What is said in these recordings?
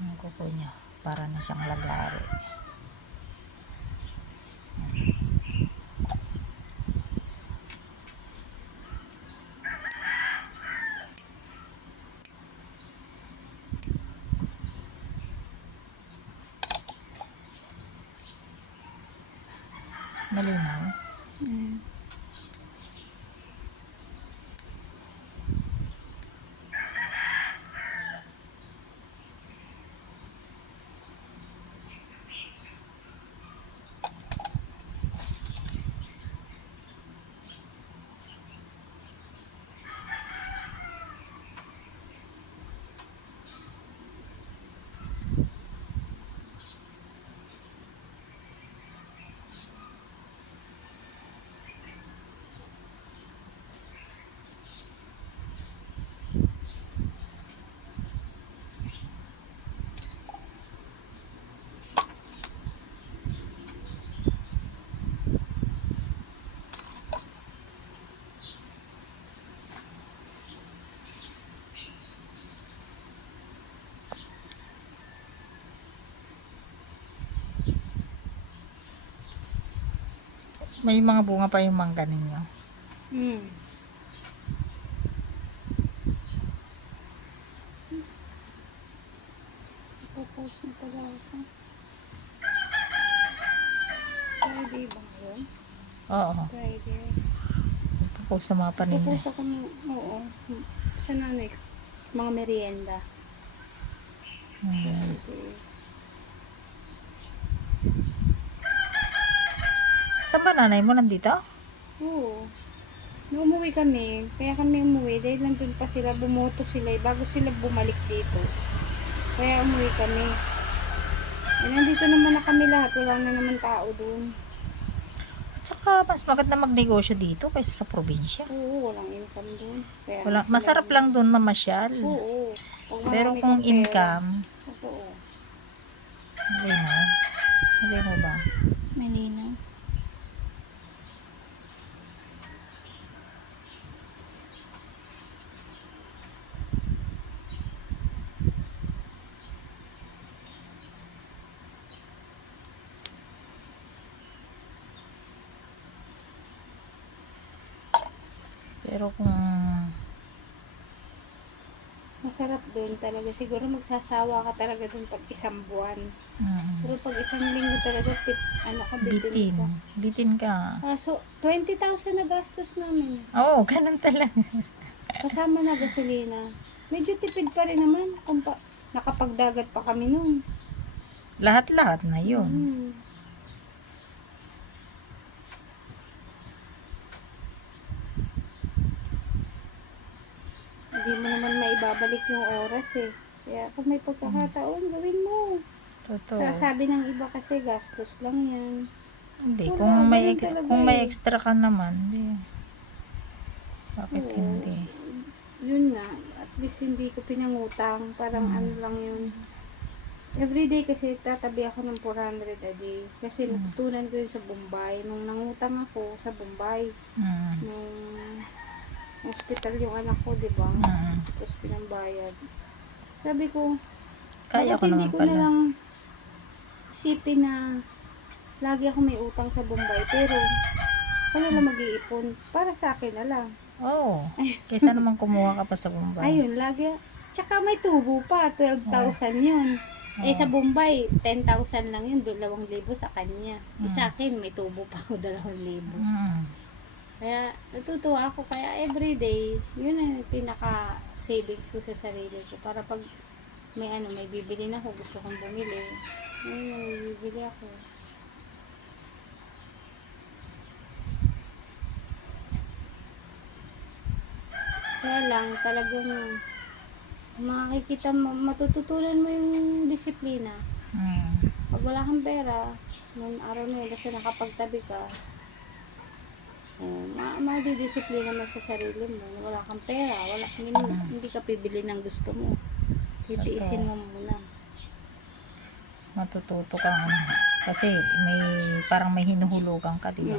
Yung kuko niya, para na siyang lagari. Malinaw. May mga bunga pa yung mangga ninyo. Tapos na pala ako. Friday ba yun? Oo. Friday. Post sa mga paninda. Tapos ako oo. Sa nanay, mga merienda. Friday. Saan ba nanay mo? Nandito? Oo. Nung umuwi kami, kaya kami umuwi dahil nandun pa sila, bumoto sila bago sila bumalik dito. Kaya umuwi kami. Nandito naman na kami lahat, wala na naman tao dun. At saka mas maganda magnegosyo dito kaysa sa probinsya. Oo, walang income dun. Kaya Wala, masarap lang dun mamasyal. Oo. Pero kung income, oo. malinaw. Malinaw ba? Malinaw. Pero kung Masarap doon talaga. Siguro magsasawa ka talaga doon pag isang buwan. Pero pag isang linggo talaga, bitin ka. bitin ka. So, 20,000 na gastos namin. Oo, ganun talaga. Kasama na gasolina. Medyo tipid pa rin naman. Nakapagdagat pa kami noon. Lahat-lahat na yun. Hindi mo naman maibabalik yung oras eh. Kaya kung may pagkakataon, gawin mo. Totoo. Sabi ng iba kasi gastos lang yan. Hindi, Wala, kung may extra ka naman, hindi. Bakit Oo. hindi? Yun nga, at least hindi ko pinangutang. Parang ano lang yun. Everyday kasi tatabi ako ng 400 a day. Kasi natutunan ko yun sa Bombay. Nung nangutang ako sa Bombay, nung hospital yung anak ko, di ba? Tapos pinambayad. Sabi ko, Kaya ko hindi naman ko pala. na lang isipin na lagi ako may utang sa Bombay. Pero, wala na mag-iipon. Para sa akin na lang. Oo. Kaysa naman kumuha ka pa sa Bombay. Ayun, lagi. Tsaka may tubo pa. 12,000 yun. Eh, sa Bombay, 10,000 lang yun. 2,000 sa kanya. Sa akin, may tubo pa ako 2,000. Kaya, natutuwa ako. Kaya, everyday, yun ang pinaka-savings ko sa sarili ko. Para pag may bibili na ako, gusto kong bumili. Ayun, may bibili ako. Kaya lang, talagang makikita mo, matututunan mo yung disiplina. Pag wala kang pera, nung araw na yun, basta nakapagtabi ka, madidisiplina mo sa sarili mo. Wala kang pera, hindi ka pibili ng gusto mo. Titiisin mo muna. Matututo ka kasi parang may hinuhulugan ka, diba?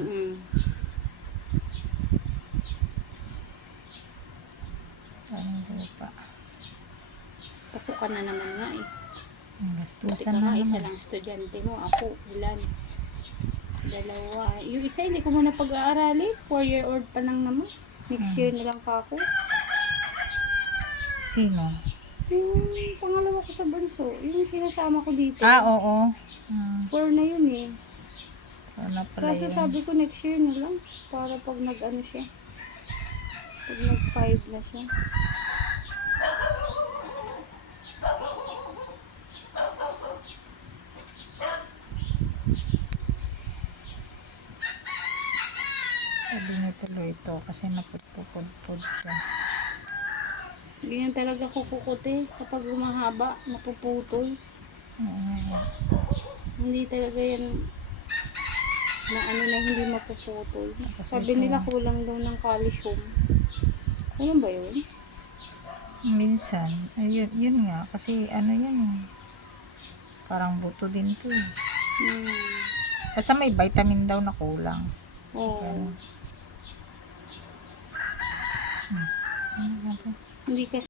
Tapos pasukan na naman nga eh. Ang Kasi gastusan nga, na isa naman. lang estudyante mo. Ako, ilan? Dalawa. Yung isa, hindi ko muna pag-aaralin. 4-year-old pa lang naman. Next year na lang pa ako. Sino? Yung pangalawa ko sa bunso. Yung sinasama ko dito. Oo. 4 na yun eh. Ano pala Kaso yun? sabi ko next year na lang. Para pag nag-ano siya. Pag nag-5 na siya. Sabi niya tuloy ito kasi napupudpud siya. Ganyan talaga kukukuti. Kapag humahaba, mapuputol. Oo. Hindi talaga yan na ano na hindi mapuputol. Kasi Sabi ito- nila kulang daw ng calcium. Ano ba yun? Minsan, ayun, yun nga, kasi ano yan eh. Parang buto din to eh. Basta may vitamin daw na kulang. Oo. Ano ba to? Hindi kasi